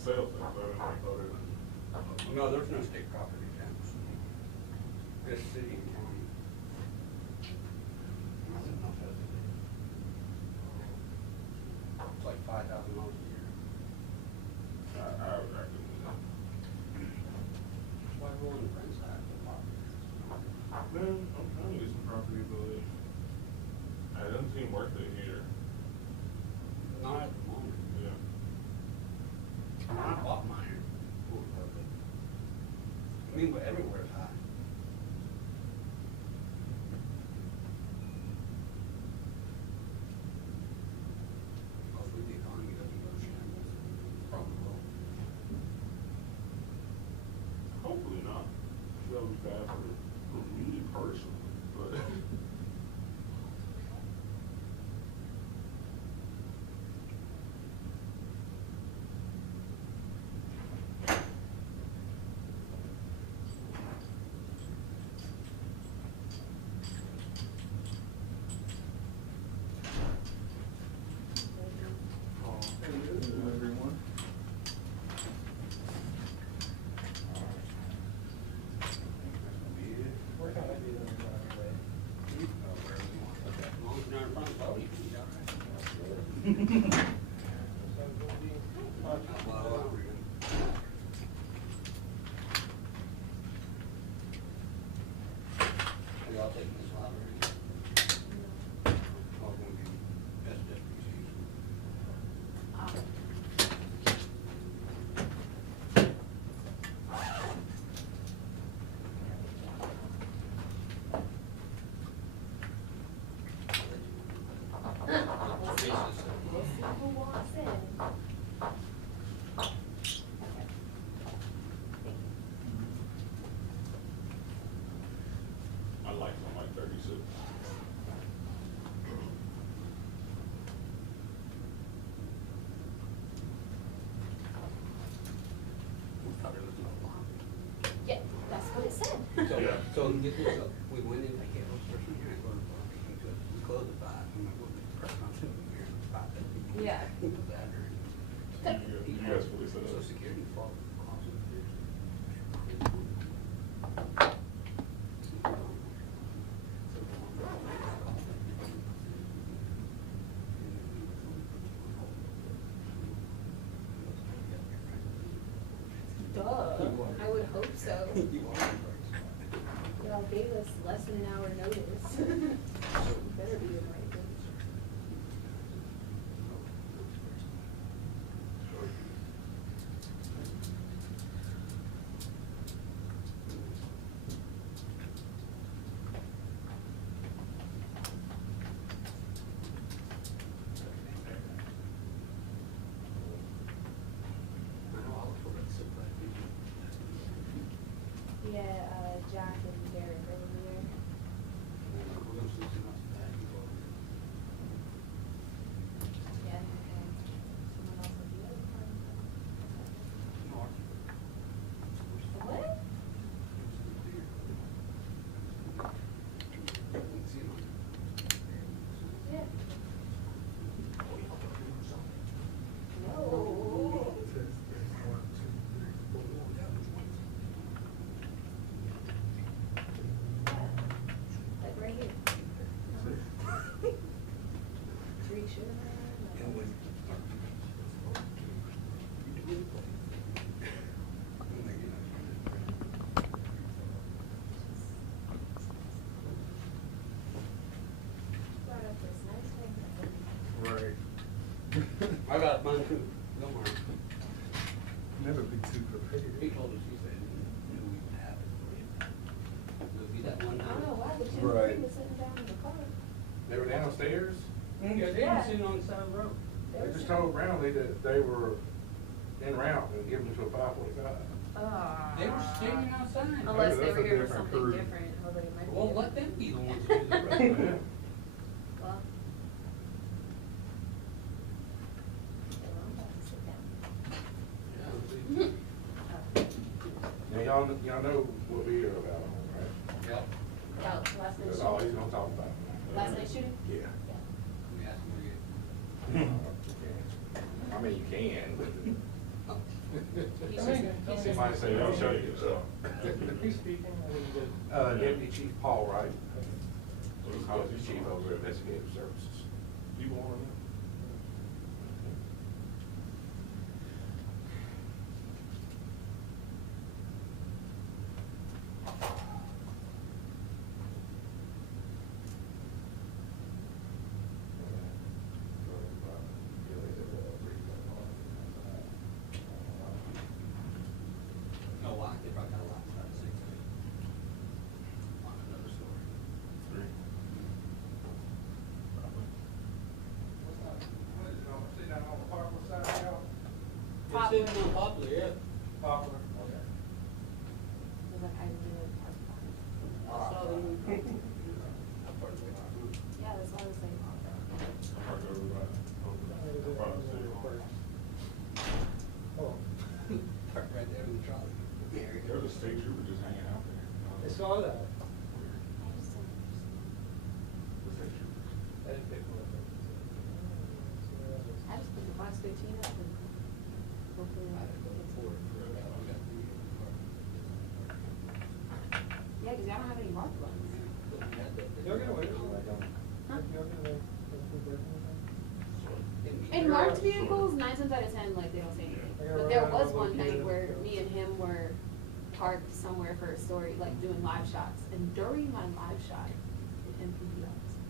sales tax, I didn't like voted. No, there's no state property tax. Just city and county. I don't know if that's it. It's like $5,000 a year. I couldn't do that. Why roll in the rent side for property? Man, I'm trying to get some property, but it doesn't seem worth it here. Not at the moment. Yeah. When I bought mine, I mean, but everywhere is high. Hopefully the economy doesn't go shambles. Probably will. Hopefully not. That was bad for me personally, but. Everyone. We're kind of doing it anyway. As long as you're not in front of the podium, you'll be all right. So we'll be. Well, are y'all taking this lottery? All gonna be SWCs. We'll see who walks in. I like them like 36. We thought it was no lot. Yeah, that's what it said. So, Yeah. so get this up, we went in, like, yeah, what's the person here, I go to the bar, we closed at 5, I'm like, what was the person I'm sitting here at 5:50? Yeah. He was after it. You guys fully set Social up. Security fault, closet. Duh, I would hope so. You want it Y'all gave us less than an hour notice. You better be in the right place. I know I was for that sick like people. Yeah, Jack and Derek are over there. We're gonna see some else bad people. Yeah, and someone else at the other part. No, Archie. What? Yeah. No. Like right here. Three sugar. Brought up this nice thing. Right. I got mine too, don't worry. Never be too He prepared. told us, he said, he knew we would have it. It'll be that one I night. don't know why, but Jim Right. was sitting down in the car. They were downstairs. Yeah, they Yeah. were sitting on the side of the road. They They were just sitting- told Brownlee that they were en route and give them to a 5:45. They were standing outside. Unless they that's were a here for different something crew. different, nobody might be. Well, let them be the ones to do the rest. Yeah. Well. Yeah, well, I'm about to sit down. Yeah, Now, y'all know what we hear about him, right? yep. About last night's That's all he's shooting. gonna talk about. Last night's shooting? Yeah. Yeah. We asked him to get. I mean, you can, but. Somebody say, I'll "Oh, show you, so. Who's speaking? I didn't get. Deputy Chief Paul Wright. Who's house Deputy is Chief from? over at Investigative Services. People wanna know. No, why? They probably got a lot of six on another story. Three. Probably. It's sitting on Poplar, yeah. Popular, okay. Was like, I really like Park Park. I saw them. I part of the way. Yeah, that's what I was saying. I parked over by the city. Oh, Park right there in the trolley. There was a state trooper just hanging out there. I saw that. Weird. I just don't The state troopers. I didn't pick one up. I just put the box 15 up and hopefully I had to go it's. forward for it. I got three in the car. Yeah, cause I don't have any marked ones. But we had the- You're gonna wait till I don't. Huh? You're gonna wait till we're breaking it down? In marked vehicles, 9 times out of 10, like, they don't say anything. Yeah. But there was Yeah. one night Yeah. where me and him were parked somewhere for a story, like doing live shots. And during my live shot, the MPD officer,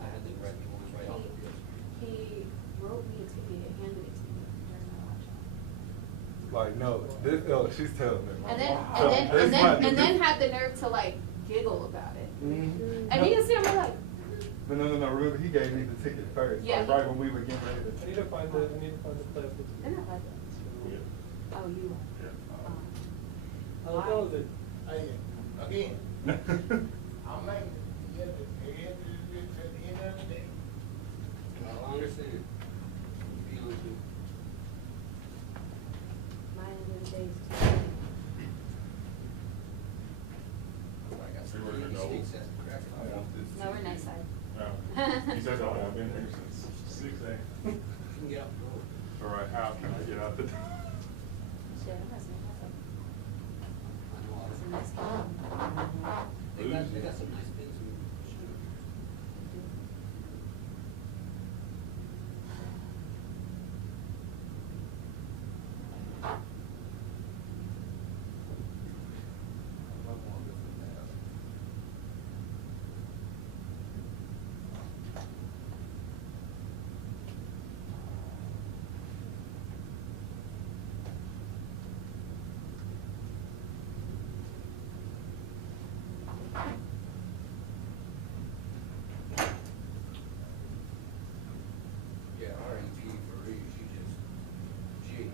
I had them write me one right off of this. he wrote me a ticket, handed it to me during my live shot. Like, no, this, oh, she's telling me. And then, Wow. and then, This and then, might and be- then had the nerve to like giggle about it. Mhm. And he just sitting there like, But no, really, he gave me the ticket first, Yeah, like, he- right when we were getting ready to. I need to find the clip. they're not like that. Yeah. Oh, you are. Yeah. How was it? Again, I'm making it at the end of the day. I understand. Be honest with you. My end of the day is I got We were in some the sticks Knowles. at crack. I want this. no, we're nice side. He says, oh, I've been here since 6 a.m. You can get out the door. All right, how can I get out the door? Shit, I'm messing with myself. I know all It's a the nice car. They got some nice bins and shit. I love all this and that. Yeah, our MP for Reed, she ain't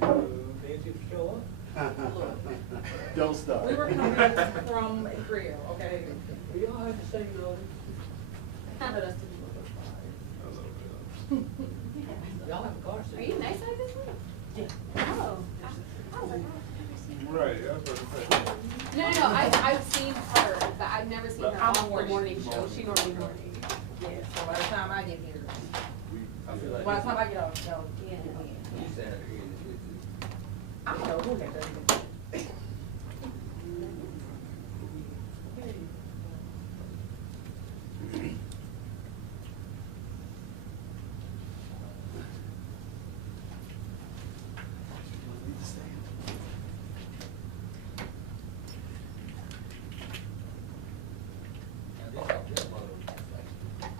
no Nancy to show Don't stop. We were coming from a grill, okay? good. Y'all have to say no. Wanted us to do A little bit Y'all have a car, so. Are you nice side this week? Yeah. Oh. I was like, oh, I've never seen of. her. Right, yeah, I was about to say. No, I've seen her, but I've never seen her I'm on the morning. morning show. She normally morning. Yeah, so by the time I get here, I feel like. by the time I get off, y'all, Yeah. You said her here in the kitchen. I don't know who that is. Now, this out there, mother, like,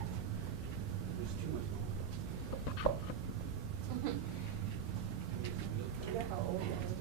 there's too much going on. I forgot how old I was.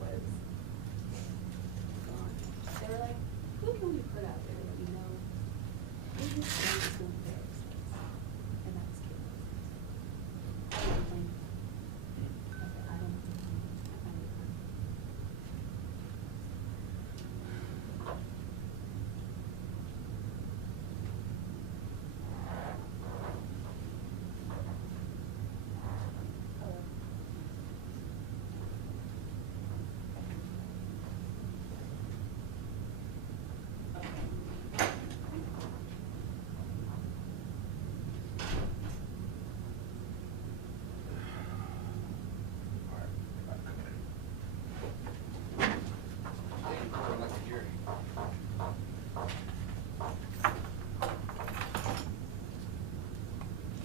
was. They were like, who can we put out there that we know? Who's this going to school there? And that was cute. I didn't blame them. I said, I don't blame them. I find it funny.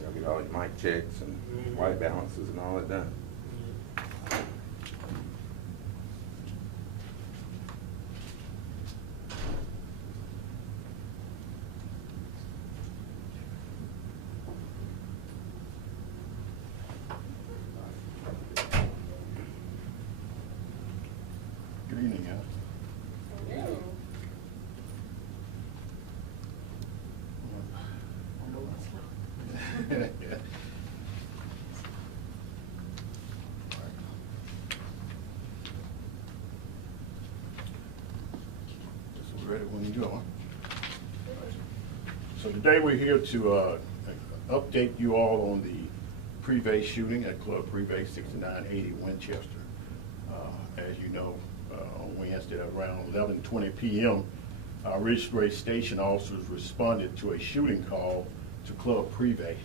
Y'all get all your mic checks and white balances and all that done. Good evening, guys. So we're ready when you go. So today we're here to update you all on the Prive shooting at Club Prive 6980 Winchester. As you know, on Wednesday at around 11:20 p.m., our Ridgeway Station officers responded to a shooting call to Club Prive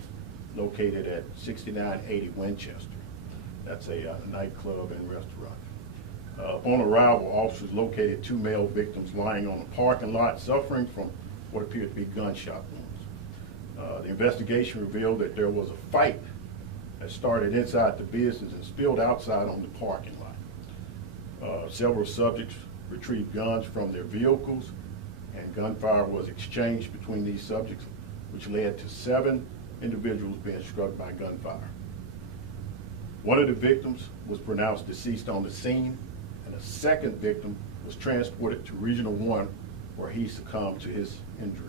located at 6980 Winchester. That's a nightclub and restaurant. Upon arrival, officers located two male victims lying on the parking lot suffering from what appeared to be gunshot wounds. The investigation revealed that there was a fight that started inside the business and spilled outside on the parking lot. Several subjects retrieved guns from their vehicles, and gunfire was exchanged between these subjects, which led to 7 individuals being struck by gunfire. One of the victims was pronounced deceased on the scene, and a second victim was transported to Regional 1, where he succumbed to his injuries.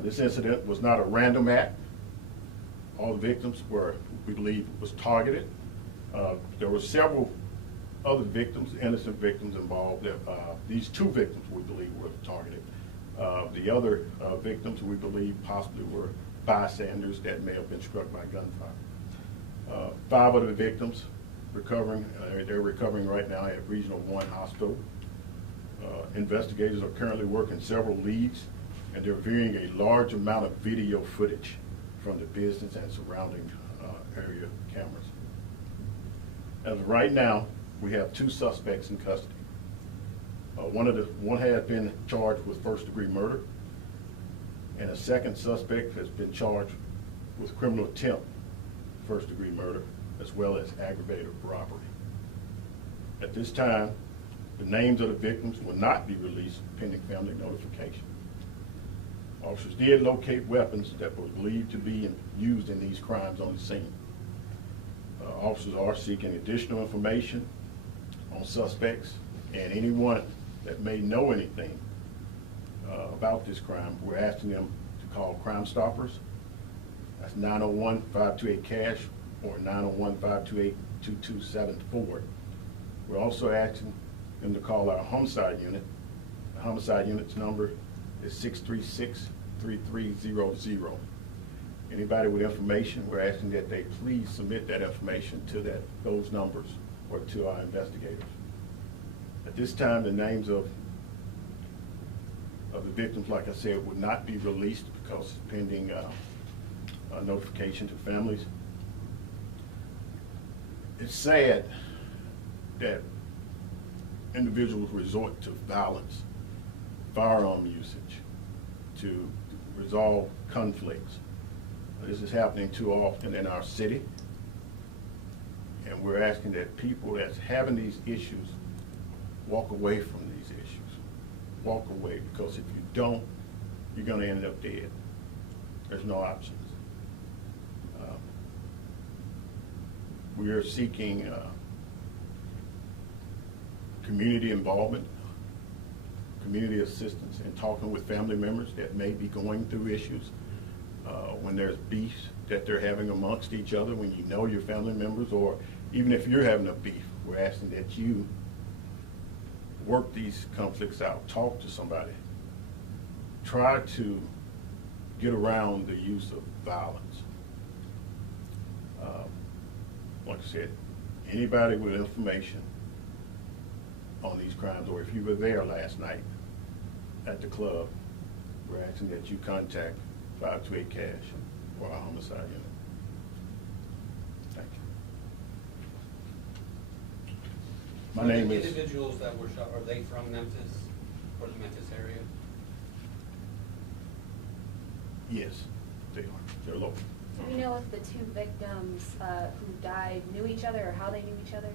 This incident was not a random act. All the victims were, we believe, was targeted. There were several other victims, innocent victims involved. These 2 victims, we believe, were targeted. The other victims, we believe, possibly were bystanders that may have been struck by gunfire. 5 of the victims recovering, they're recovering right now at Regional 1 Hospital. Investigators are currently working several leads, and they're viewing a large amount of video footage from the business and surrounding area cameras. As of right now, we have 2 suspects in custody. One has been charged with first-degree murder, and a second suspect has been charged with criminal attempt, first-degree murder, as well as aggravated robbery. At this time, the names of the victims will not be released pending family notification. Officers did locate weapons that were believed to be used in these crimes on the scene. Officers are seeking additional information on suspects and anyone that may know anything about this crime. We're asking them to call Crime Stoppers. That's 901-528-CASH or 901-528-2274. We're also asking them to call our homicide unit. The homicide unit's number is 636-3300. Anybody with information, we're asking that they please submit that information to those numbers or to our investigators. At this time, the names of the victims, like I said, would not be released because it's pending notification to families. It's sad that individuals resort to violence, firearm usage, to resolve conflicts. This is happening too often in our city, and we're asking that people that's having these issues walk away from these issues. Walk away, because if you don't, you're going to end up dead. There's no options. We are seeking community involvement, community assistance, and talking with family members that may be going through issues. When there's beef that they're having amongst each other, when you know your family members, or even if you're having a beef, we're asking that you work these conflicts out, talk to somebody. Try to get around the use of violence. Like I said, anybody with information on these crimes, or if you were there last night at the club, we're asking that you contact 528 Cash or our homicide unit. Thank you. My name The is. individuals that were shot, are they from Memphis or the Memphis area? Yes, they are. They're local. Do we know if the two victims who died knew each other or how they knew each other?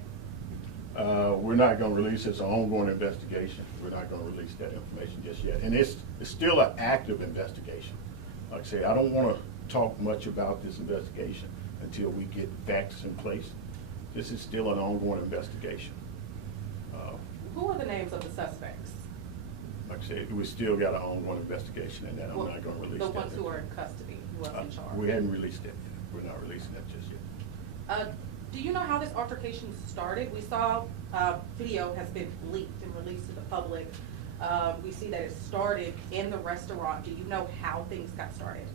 We're not gonna release, it's an ongoing investigation. We're not gonna release that information just yet. And it's still an active investigation. Like I say, I don't wanna talk much about this investigation until we get facts in place. This is still an ongoing investigation. Who are the names of the suspects? Like I said, we still got an ongoing investigation, and that I'm not gonna release that. The ones who are in custody, who was in charge? We hadn't released that yet. We're not releasing that just yet. Do you know how this altercation started? We saw video has been leaked and released to the public. We see that it started in the restaurant. Do you know how things got started?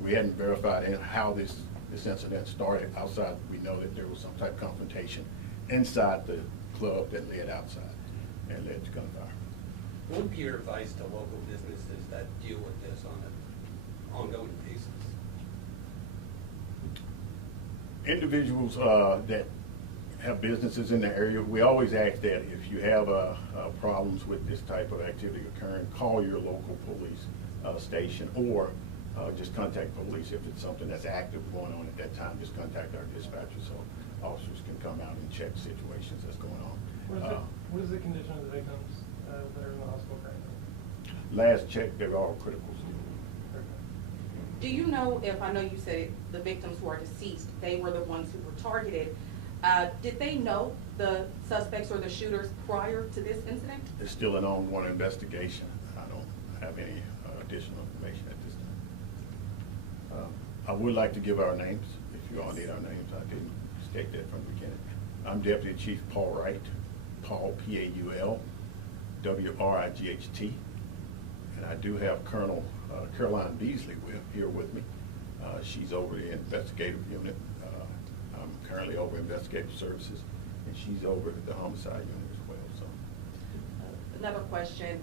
We hadn't verified how this incident started outside. We know that there was some type of confrontation inside the club that led outside and led to gunfire. What would be your advice to local businesses that deal with this on an ongoing basis? Individuals that have businesses in the area, we always ask that if you have problems with this type of activity occurring, call your local police station, or just contact police if it's something that's active going on at that time. Just contact our dispatcher so officers can come out and check situations that's going on. What is the condition of the victims that are in the hospital currently? Last check, they're all critical still. Do you know if, I know you said the victims who are deceased, they were the ones who were targeted. Did they know the suspects or the shooters prior to this incident? It's still an ongoing investigation. I don't have any additional information at this time. I would like to give our names, if you all need our names. I didn't state that from the beginning. I'm Deputy Chief Paul Wright, Paul, Paul, Wright, and I do have Colonel Caroline Beasley here with me. She's over the investigative unit. I'm currently over investigative services, and she's over the homicide unit as well. So, Another question.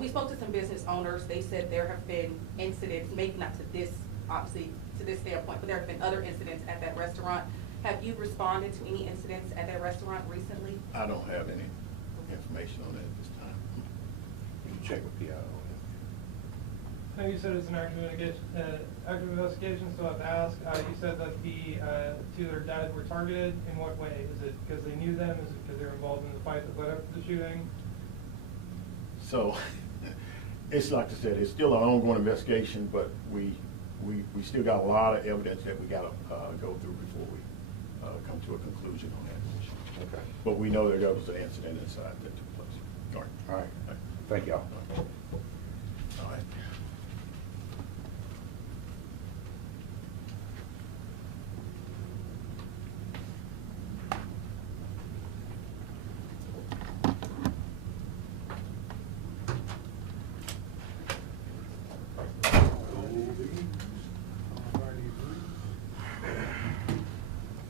We spoke to some business owners. They said there have been incidents, maybe not to this, obviously, to this standpoint, but there have been other incidents at that restaurant. Have you responded to any incidents at that restaurant recently? I don't have any information on that at this time. You can check with PI on I know you said it's an active investigation, so I've asked. You said that the two that are dead were targeted. In what way? Is it because they knew them? Is it because they were involved in the fight that led up to the shooting? So, it's like I said, it's still an ongoing investigation, but we still got a lot of evidence that we gotta go through before we come to a conclusion on that issue. Okay. But we know that there was an incident inside that took place. All right. All right. Thank y'all.